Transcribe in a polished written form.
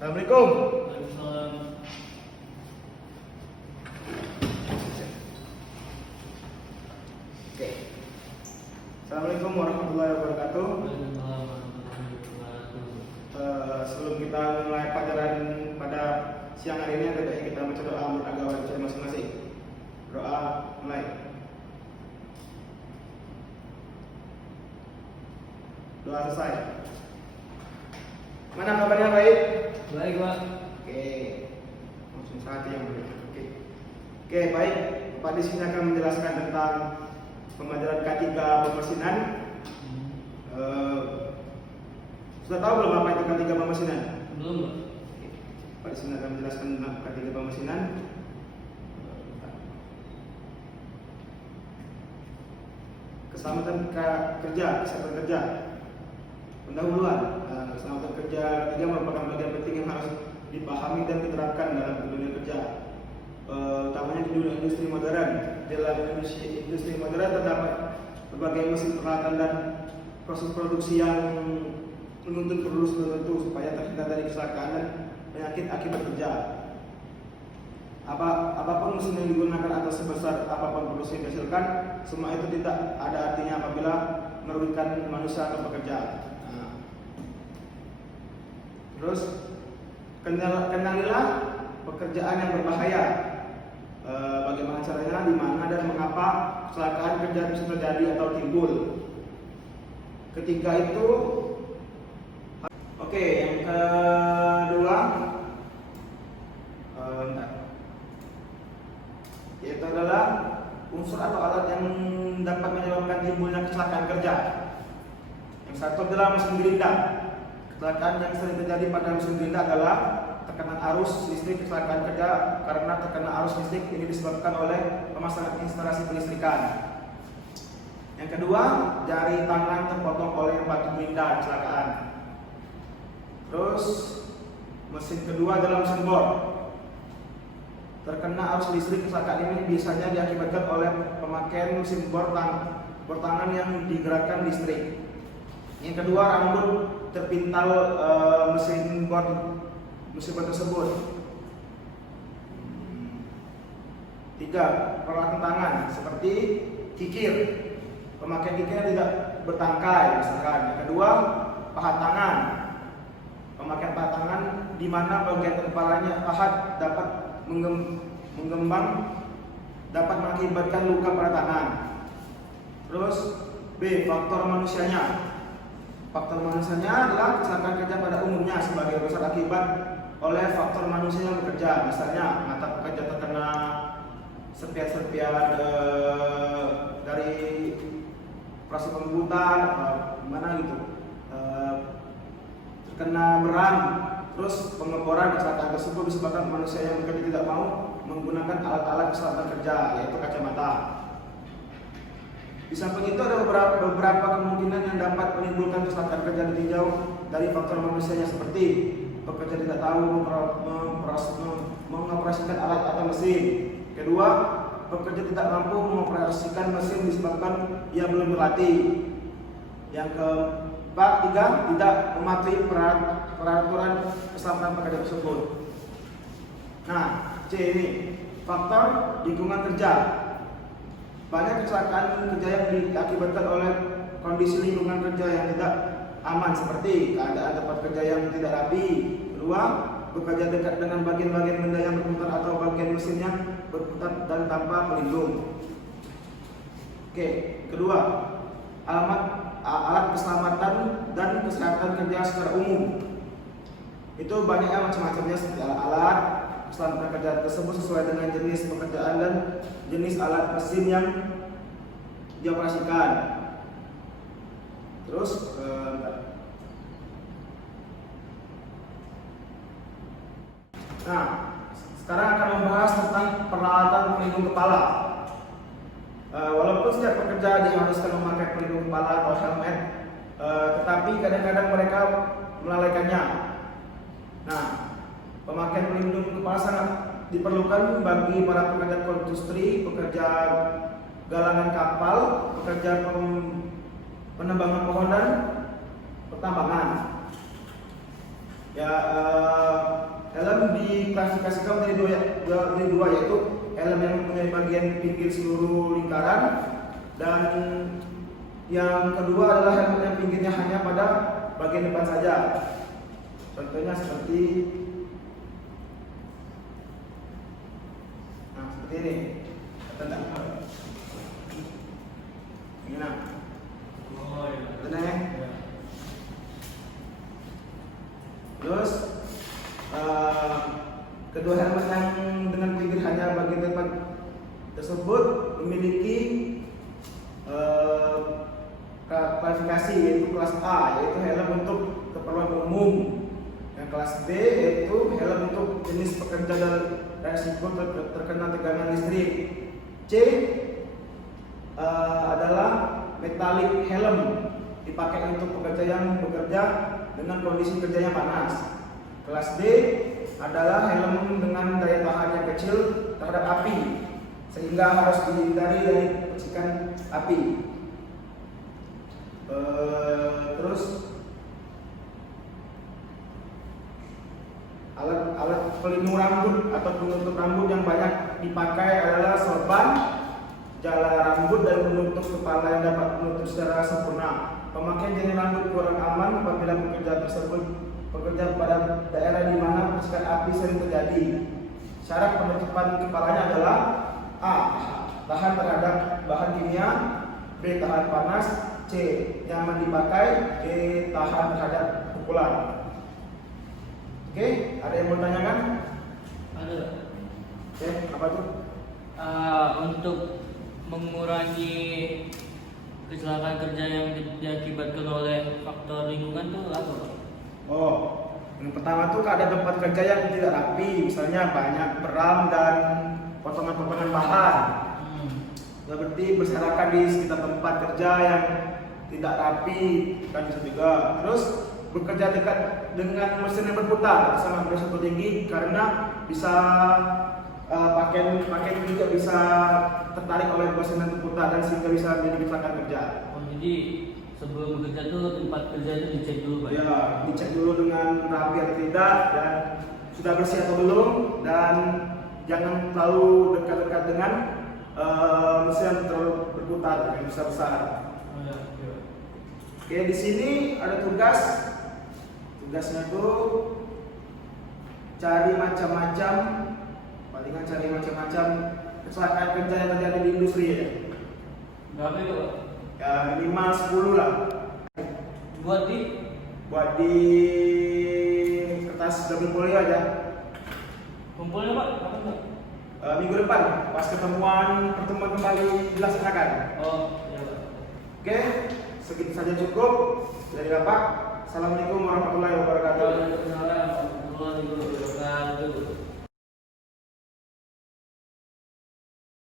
Assalamualaikum. Waalaikumsalam. Oke. Assalamualaikum warahmatullahi wabarakatuh. Waalaikumsalam warahmatullahi wabarakatuh. Sebelum kita mulai pelajaran pada siang hari ini, ada baiknya kita baca doa menurut agama kita masing-masing. Doa mulai. Doa selesai. Mana kabarnya, baik? Baik, Pak. Oke. Langsung saat yang baik. Oke, baik. Pak di sini akan menjelaskan tentang pembelajaran K3 pemesinan. Sudah tahu belum apa itu K3 pemesinan? Belum, Pak. Pak di sini akan menjelaskan tentang K3 pemesinan. Keselamatan kerja, kesehatan kerja. Pendahuluan, keselamatan kerja ketiga merupakan bagian penting yang harus dipahami dan diterapkan dalam dunia kerja. Utamanya di dunia industri modern. Dalam industri modern terdapat berbagai mesin peralatan dan proses produksi yang menuntut produksi tertentu supaya terhindar dari kecelakaan dan penyakit akibat kerja. Apapun mesin yang digunakan atau sebesar apapun produksi yang dihasilkan, semua itu tidak ada artinya apabila merugikan manusia atau pekerja. Terus kenalilah pekerjaan yang berbahaya. Bagaimana caranya, di mana dan mengapa kecelakaan kerja bisa terjadi atau timbul. Ketiga itu, oke, yang kedua, yaitu adalah unsur atau alat yang dapat menyebabkan timbulnya kecelakaan kerja. Yang satu adalah mesin gerinda. Kecelakaan yang sering terjadi pada mesin gerinda adalah tekanan arus listrik kecelakaan kerja karena tekanan arus listrik ini disebabkan oleh pemasangan instalasi kelistrikan. Yang kedua, jari tangan terpotong oleh batu gerinda kecelakaan. Terus mesin kedua adalah mesin bor. Terkena arus listrik kecelakaan ini biasanya diakibatkan oleh pemakaian mesin bor tangan yang digerakkan listrik. Yang kedua, rambut terpintal mesin bor tersebut. Tiga, peralatan tangan seperti kikir. Pemakaian kikir tidak bertangkai misalkan. Yang kedua, pahat tangan. Pemakaian pahat tangan di mana bagian kepalanya pahat dapat menggembang, dapat mengakibatkan luka pada tangan. Terus B, faktor manusianya. Faktor manusianya adalah kecelakaan kerja pada umumnya sebagai besar akibat oleh faktor manusia yang bekerja. Misalnya mata pekerja terkena serpian-serpian dari operasi pembuatan, gimana gitu, terkena berang. Terus pengeboran kecelakaan tersebut disebabkan manusia yang bekerja tidak mau menggunakan alat-alat keselamatan kerja, yaitu kacamata. Di samping itu ada beberapa kemungkinan yang dapat menimbulkan kecelakaan kerja ditinjau dari faktor manusianya, seperti pekerja tidak tahu mengoperasikan alat atau mesin. Kedua, pekerja tidak mampu mengoperasikan mesin disebabkan ia belum berlatih. Yang keempat, tidak mematuhi peraturan keselamatan pekerja tersebut. Nah, C ini faktor lingkungan kerja. Banyak kecelakaan kerja yang diakibatkan oleh kondisi lingkungan kerja yang tidak aman, seperti keadaan tempat kerja yang tidak rapi. Kedua, bekerja dekat dengan bagian-bagian benda yang berputar atau bagian mesin yang berputar dan tanpa pelindung. Oke, kedua, alat keselamatan dan kesehatan kerja secara umum. Itu banyaknya macam-macamnya, seperti alat keselamatan kerja tersebut sesuai dengan jenis pekerjaan dan jenis alat mesin yang dioperasikan. Terus nah, sekarang akan membahas tentang peralatan pelindung kepala. Walaupun setiap pekerja diharuskan memakai pelindung kepala atau helmet, tetapi kadang-kadang mereka melalaikannya. Nah, pemakaian pelindung kepala sangat diperlukan bagi para pekerja konstruksi, pekerja galangan kapal, pekerja penambangan pohon dan pertambangan. Ya, helm diklasifikasikan dari dua yaitu helm yang mempunyai bagian pinggir seluruh lingkaran, dan yang kedua adalah helm yang pinggirnya hanya pada bagian depan saja. Contohnya seperti ini. Ini nah. Oh iya. Benar ya? Iya. Terus kedua helmet yang dengan pinggir hanya bagian depan tersebut memiliki klasifikasi yaitu kelas A, yaitu helm untuk keperluan umum. Yang kelas B yaitu helm untuk jenis pekerja dan resiko terkena tegangan listrik. C adalah metallic helm, dipakai untuk pekerja yang bekerja dengan kondisi kerjanya panas. Kelas D adalah helm dengan daya tahan yang kecil terhadap api, sehingga harus dihindari dari percikan api. Terus alat pelindung rambut atau penutup rambut yang banyak dipakai adalah sorban, jala rambut, dan penutup kepala yang dapat menutup secara sempurna. Pemakaian jenis rambut kurang aman apabila pekerja tersebut bekerja pada daerah di mana percikan api sering terjadi. Syarat penutupan kepalanya adalah A. Tahan terhadap bahan kimia, B. Tahan panas, C. Nyaman dipakai, D. Tahan terhadap pukulan. Oke, ada yang mau tanyakan? Ada. Oke, apa tuh? Untuk mengurangi kecelakaan kerja yang diakibatkan oleh faktor lingkungan tuh apa, Pak? Oh, yang pertama tuh keadaan tempat kerja yang tidak rapi, misalnya banyak beram dan potongan-potongan bahan. Seperti berserakan di sekitar tempat kerja yang tidak rapi, kan bisa juga. Terus bekerja dekat dengan mesin yang berputar sama beresiko tinggi karena bisa pakaian juga bisa tertarik oleh mesin yang berputar dan sehingga bisa menjadi kecelakaan kerja. Oh, jadi sebelum bekerja tuh tempat kerja itu dicek dulu, Pak? Ya, dicek dulu dengan rapi atau tidak dan sudah bersih atau belum, dan jangan terlalu dekat-dekat dengan mesin yang terlalu berputar yang besar-besar. Oh, ya. Oke, di sini ada tugasnya tuh cari macam-macam, palingan cari macam-macam kecelakaan kerja yang terjadi di industri ya. Berapa itu, Pak? Ya minimal 10 lah. Buat di kertas double folio aja. kumpulnya, Pak? Kapan, Pak? Minggu depan pas pertemuan kembali dilaksanakan. Oh, iya, Pak. Oke, segitu saja cukup dari Bapak. Assalamualaikum warahmatullahi wabarakatuh. Waalaikumsalam.